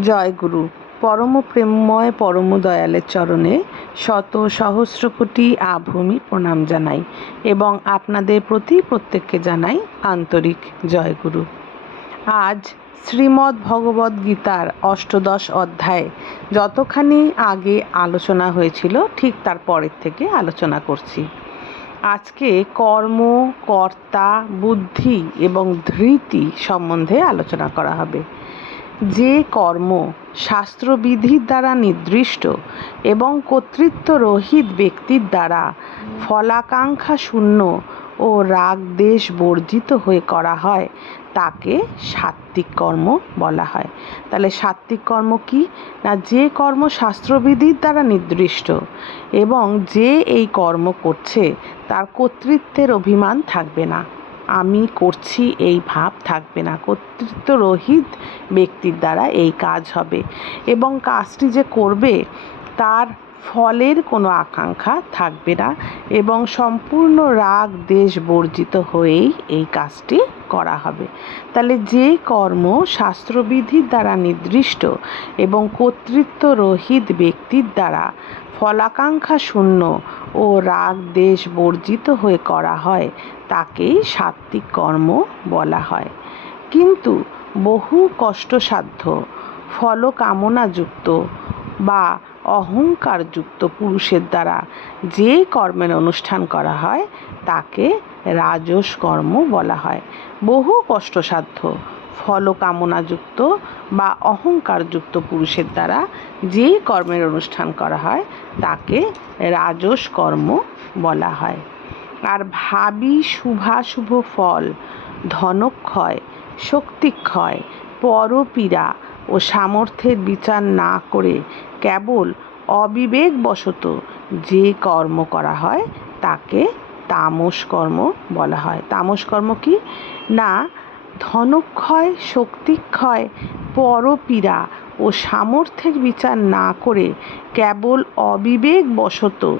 জয় গুরু পরম প্রেমময় পরম দয়ালের চরণে শত সহস্র কোটি আভূমি প্রণাম জানাই এবং আপনাদের প্রতি প্রত্যেককে জানাই আন্তরিক জয় গুরু আজ শ্রীমদ্ ভগবদ্ গীতার অষ্টদশ অধ্যায় যতখানি আগে আলোচনা হয়েছিল, ঠিক তার পরের থেকে আলোচনা করছি। আজকে কর্ম, কর্তা, বুদ্ধি এবং ধৃতি সম্বন্ধে আলোচনা করা হবে। যে কর্ম শাস্ত্রবিধির দ্বারা নির্দিষ্ট এবং কর্তৃত্ব রহিত ব্যক্তির দ্বারা ফলাকাঙ্ক্ষা শূন্য ও রাগ দেশ বর্জিত হয়ে করা হয়, তাকে সাত্ত্বিক কর্ম বলা হয়। তাহলে সাত্ত্বিক কর্ম কি? না, যে কর্ম শাস্ত্রবিধির দ্বারা নির্দিষ্ট এবং যে এই কর্ম করছে, তার কর্তৃত্বের অভিমান থাকবে না। আমি করছি এই ভাব, থাকবে না। কর্তৃত্ব রহিত ব্যক্তির দ্বারা এই কাজ হবে এবং কাজটি যে করবে, তার ফলের কোনো আকাঙ্ক্ষা থাকবে না এবং সম্পূর্ণ রাগ দেশ বর্জিত হয়েই এই কাজটি করা হবে। তাহলে যে কর্ম শাস্ত্রবিধির দ্বারা নির্দিষ্ট এবং কর্তৃত্ব রহিত ব্যক্তির দ্বারা ফলাকাঙ্ক্ষা শূন্য ও রাগ দেশ বর্জিত হয়ে করা হয়, তাকেই সাত্ত্বিক কর্ম বলা হয়। কিন্তু বহু কষ্টসাধ্য, ফলকামনাযুক্ত বা অহংকারযুক্ত পুরুষের দ্বারা যে কর্মের অনুষ্ঠান করা হয়, তাকে রাজস কর্ম বলা হয়। বহু কষ্টসাধ্য, ফলকামনাযুক্ত বা অহংকারযুক্ত পুরুষের দ্বারা যে কর্মের অনুষ্ঠান করা হয়, তাকে রাজস কর্ম বলা হয়। আর ভাবি শুভাশুভ ফল, ধনক্ষয়, শক্তিক্ষয়, পরপীড়া ও সামর্থ্যের বিচার না করে কেবল অবিবেকবশত যে কর্ম করা হয় তাকে তামস কর্ম বলা হয়। তামস কর্ম কি? না, ধনক্ষয়, শক্তিক্ষয়, পরপীড়া ও সামর্থ্যের বিচার না করে কেবল অবিবেকবশত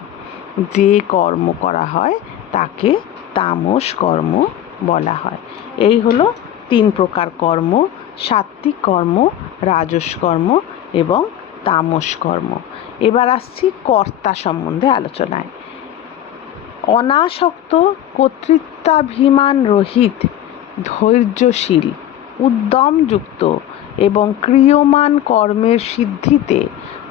যে কর্ম করা হয় তাকে তামস কর্ম বলা হয়। এই হলো তিন প্রকার কর্ম সাত্ত্বিক কর্ম রাজস কর্ম এবং তামসকর্ম। এবার আসছি কর্তা সম্বন্ধে আলোচনায়। অনাসক্ত, কর্তৃত্বাভিমান রহিত, ধৈর্যশীল, উদ্যমযুক্ত এবং ক্রিয়মান কর্মের সিদ্ধিতে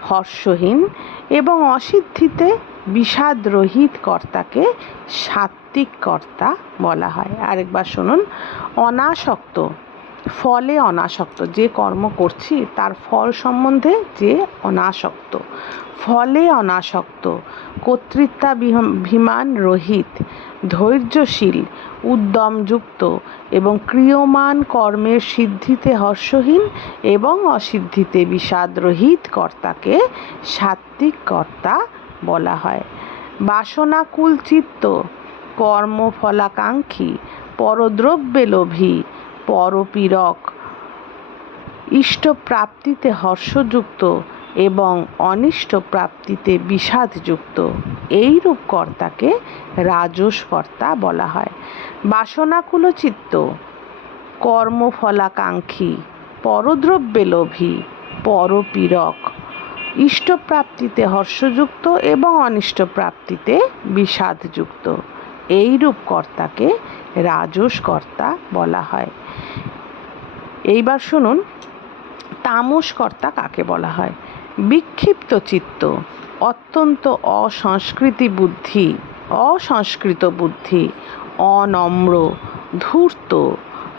হর্ষহীন এবং অসিদ্ধিতে বিষাদরহিত কর্তাকে সাত্ত্বিক কর্তা বলা হয়। আরেকবার শুনুন। অনাসক্ত ফলে অনাসক্ত। যে কর্ম করছি, তার ফল সম্বন্ধে যে অনাসক্ত। ফলে অনাসক্ত, কর্তৃত্বাভিমান রহিত, ধৈর্যশীল, উদ্যমযুক্ত এবং ক্রিয়মান কর্মের সিদ্ধিতে হর্ষহীন এবং অসিদ্ধিতে বিষাদরহিত কর্তাকে সাত্ত্বিক কর্তা বলা হয়। বাসনাকুল চিত্ত কর্মফলাকাঙ্ক্ষী পরদ্রব্যে লোভী পরপীড়ক। ইষ্টপ্রাপ্তিতে হর্ষযুক্ত এবং অনিষ্ট প্রাপ্তিতে বিষাদযুক্ত। এইরূপ কর্তাকে রাজস কর্তা বলা হয়। বাসনাকুল চিত্ত কর্মফলাকাঙ্ক্ষী পরদ্রব্যে লোভী পরপীড়ক। ইষ্টপ্রাপ্তিতে হর্ষযুক্ত এবং অনিষ্ট প্রাপ্তিতে বিষাদযুক্ত। এইরূপ কর্তাকে রাজস কর্তা বলা হয়। এইবার শুনুন, তামস কর্তা কাকে বলা হয়? বিক্ষিপ্ত চিত্ত, অত্যন্ত অসংস্কৃতি বুদ্ধি, অসংস্কৃত বুদ্ধি, অনম্র, ধূর্ত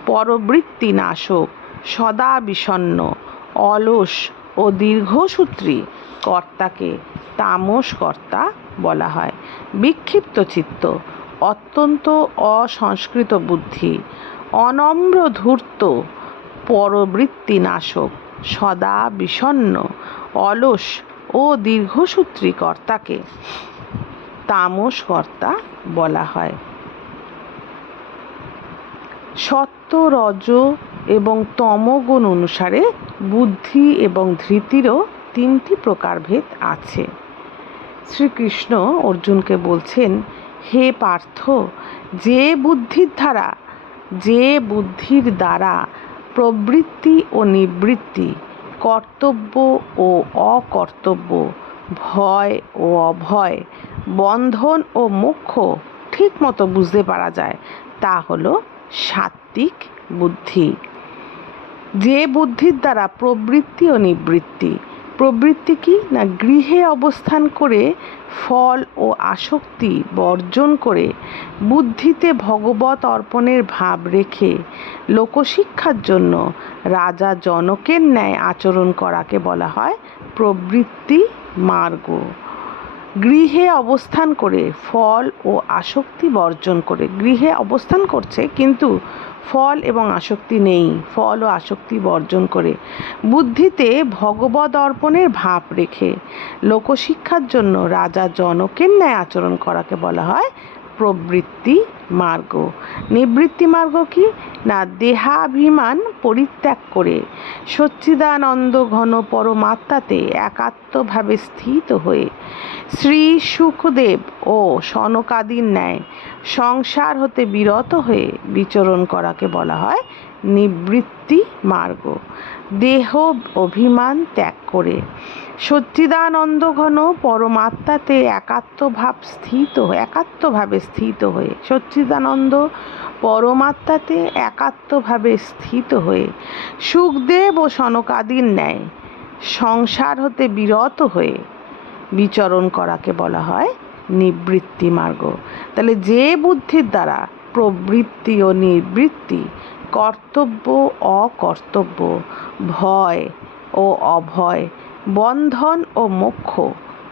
পরবৃত্তি নাশক সদা বিষণ্ন, অলস ও দীর্ঘসূত্রী কর্তাকে তামস কর্তা বলা হয়। বিক্ষিপ্ত চিত্ত অত্যন্ত অসংস্কৃত বুদ্ধি, অনম্র ধূর্ত পরবৃত্তি নাশক সদা বিষণ্ন, অলস ও দীর্ঘসূত্রী কর্তাকে তামস কর্তা বলা হয়। সত্য রজ এবং তমগুণ অনুসারে বুদ্ধি এবং ধৃতিরও তিনটি প্রকারভেদ আছে। শ্রীকৃষ্ণ অর্জুনকে বলছেন হে পার্থ, যে বুদ্ধির দ্বারা যে বুদ্ধির দ্বারা প্রবৃত্তি ও নিবৃত্তি, কর্তব্য ও অকর্তব্য, ভয় ও অভয়, বন্ধন ও মোক্ষ ঠিক মতো বুঝতে পারা যায়, তা হলো সাত্ত্বিক বুদ্ধি। যে বুদ্ধির দ্বারা প্রবৃত্তি ও নিবৃত্তি প্রবৃত্তি কি? না গৃহে অবস্থান করে ফল ও আসক্তি বর্জন করে বুদ্ধিতে ভগবত অর্পণের ভাব রেখে লোকশিক্ষার জন্য রাজা জনকের ন্যায় আচরণ করাকে বলা হয় প্রবৃত্তি মার্গ। গৃহে অবস্থান করে ফল ও আসক্তি বর্জন করে। গৃহে অবস্থান করছে কিন্তু ফল এবং আসক্তি নেই, ফল ও আসক্তি বর্জন করে। বুদ্ধিতে ভগবদ অর্পণের ভাব রেখে লোকশিক্ষার জন্য রাজা জনকের ন্যায় আচরণ করাকে বলা হয় প্রবৃত্তি মার্গ। নিবৃত্তি মার্গ কি? না, দেহাভিমান পরিত্যাগ করে। সচ্চিদানন্দ ঘন পরমাত্মাতে একাত্মভাবে স্থিত হয়ে শ্রী সুখদেব ও সনকাদির ন্যায় সংসার হতে বিরত হয়ে বিচরণ করাকে বলা হয় নিবৃত্তি মার্গ। দেহ অভিমান ত্যাগ করে। সচ্চিদানন্দ ঘন পরমাত্মাতে একাত্মভাব স্থিত একাত্মভাবে স্থিত হয়ে, সচ্চিদানন্দ পরমাত্মাতে একাত্মভাবে স্থিত হয়ে, সুখদেব ও সনকাদির ন্যায় সংসার হতে বিরত হয়ে বিচরণ করাকে বলা হয় নিবৃত্তি মার্গ। তাহলে যে বুদ্ধির দ্বারা প্রবৃত্তি ও নিবৃত্তি কর্তব্য, অকর্তব্য, ভয় ও অভয়, বন্ধন ও মোক্ষ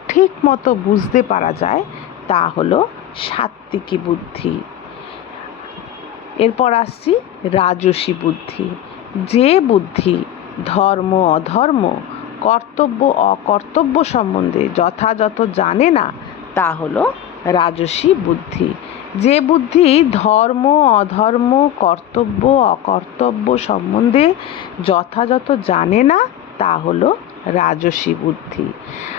ঠিক মতো বুঝতে পারা যায়, তা হলো সাত্ত্বিকী বুদ্ধি। এরপর আসছি রাজসী বুদ্ধি। যে বুদ্ধি ধর্ম অধর্ম, কর্তব্য অকর্তব্য সম্বন্ধে যথাযথ জানে না, তা হলো রাজসী বুদ্ধি। যে বুদ্ধি ধর্ম, অধর্ম, কর্তব্য, অকর্তব্য সম্বন্ধে যথাযথ জানে না, তা হলো রাজসী বুদ্ধি।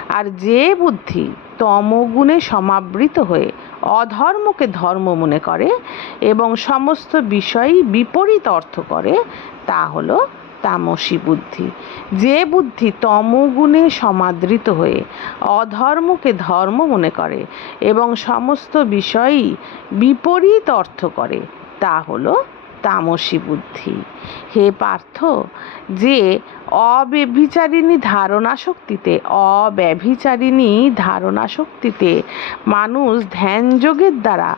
আর যে বুদ্ধি তমগুণে সমাবৃত হয়ে অধর্মকে ধর্ম মনে করে এবং সমস্ত বিষয়ই বিপরীত অর্থ করে, তা হলো তামসী বুদ্ধি। যে বুদ্ধি তমগুণে সমাদৃত হয়ে, অধর্মকে ধর্ম মনে করে এবং সমস্ত বিষয়ই বিপরীত অর্থ করে, তা হলো তামসী বুদ্ধি। হে পার্থ, যে অব্যভিচারিণী ধারণা শক্তিতে অব্যভিচারিণী ধারণা শক্তিতে মানুষ ধ্যানযোগের দ্বারা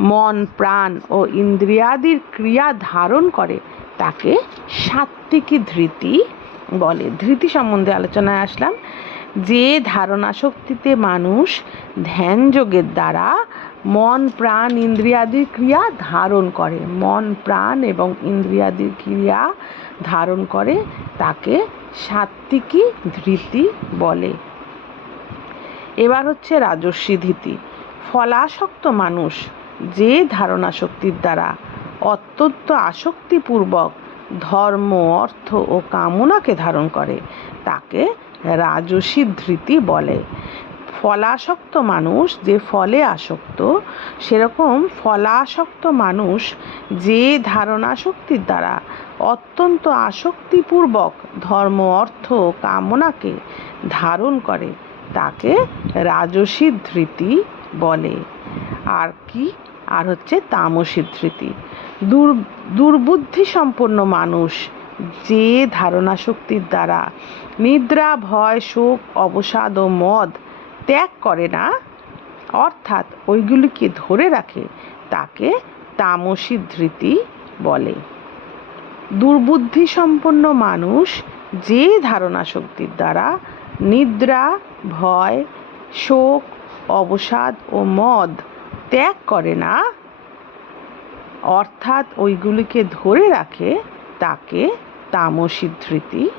মন, প্রাণ ও ইন্দ্রিয়াদির ক্রিয়া ধারণ করে তাকে সাত্ত্বিকী ধৃতি বলে। ধৃতি সম্বন্ধে আলোচনায় আসলাম। যে ধারণা শক্তিতে মানুষ ধ্যান যোগের দ্বারা মন, প্রাণ, ইন্দ্রিয়াদির ক্রিয়া ধারণ করে। মন, প্রাণ এবং ইন্দ্রিয়াদির ক্রিয়া ধারণ করে, তাকে সাত্ত্বিকী ধৃতি বলে। এবার হচ্ছে রাজস্বী ধৃতি। ফলাসক্ত মানুষ যে ধারণা শক্তির দ্বারা অত্যন্ত আসক্তিপূর্বক ধর্ম, অর্থ ও কামনাকে ধারণ করে। তাকে রাজসী ধৃতি বলে। ফলাসক্ত মানুষ যে ফলে আসক্ত, সেরকম ফলাসক্ত মানুষ যে ধারণাশক্তির দ্বারা অত্যন্ত আসক্তিপূর্বক ধর্ম, অর্থ কামনাকে ধারণ করে, তাকে রাজসী ধৃতি বলে। আর কি? আর হচ্ছে তামসী ধৃতি। দুর দুর্বুদ্ধি সম্পন্ন মানুষ যে ধারণা শক্তির দ্বারা নিদ্রা, ভয়, শোক, অবসাদ ও মদ ত্যাগ করে না, অর্থাৎ ওইগুলিকে ধরে রাখে, তাকে তামসী ধৃতি বলে। দুর্বুদ্ধি সম্পন্ন মানুষ যে ধারণা শক্তির দ্বারা নিদ্রা, ভয়, শোক, অবসাদ ও মদ ত্যাগ করে না অর্থাৎ ওইগুলিকে ধরে রাখে তাকে তামসী ধৃতি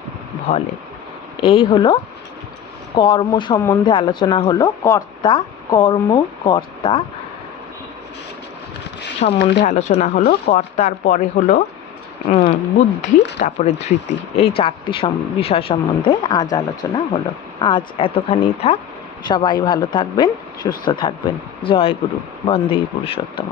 বলে। এই হলো কর্ম সম্বন্ধে আলোচনা হলো। কর্তা কর্ম কর্তা সম্বন্ধে আলোচনা হলো। কর্তার পরে হলো বুদ্ধি, তারপরে ধৃতি। এই চারটি বিষয় সম্বন্ধে আজ আলোচনা হলো। আজ এতখানি থাক। সবাই ভালো থাকবেন, সুস্থ থাকবেন। জয় গুরু। বন্দে পুরুষোত্তম।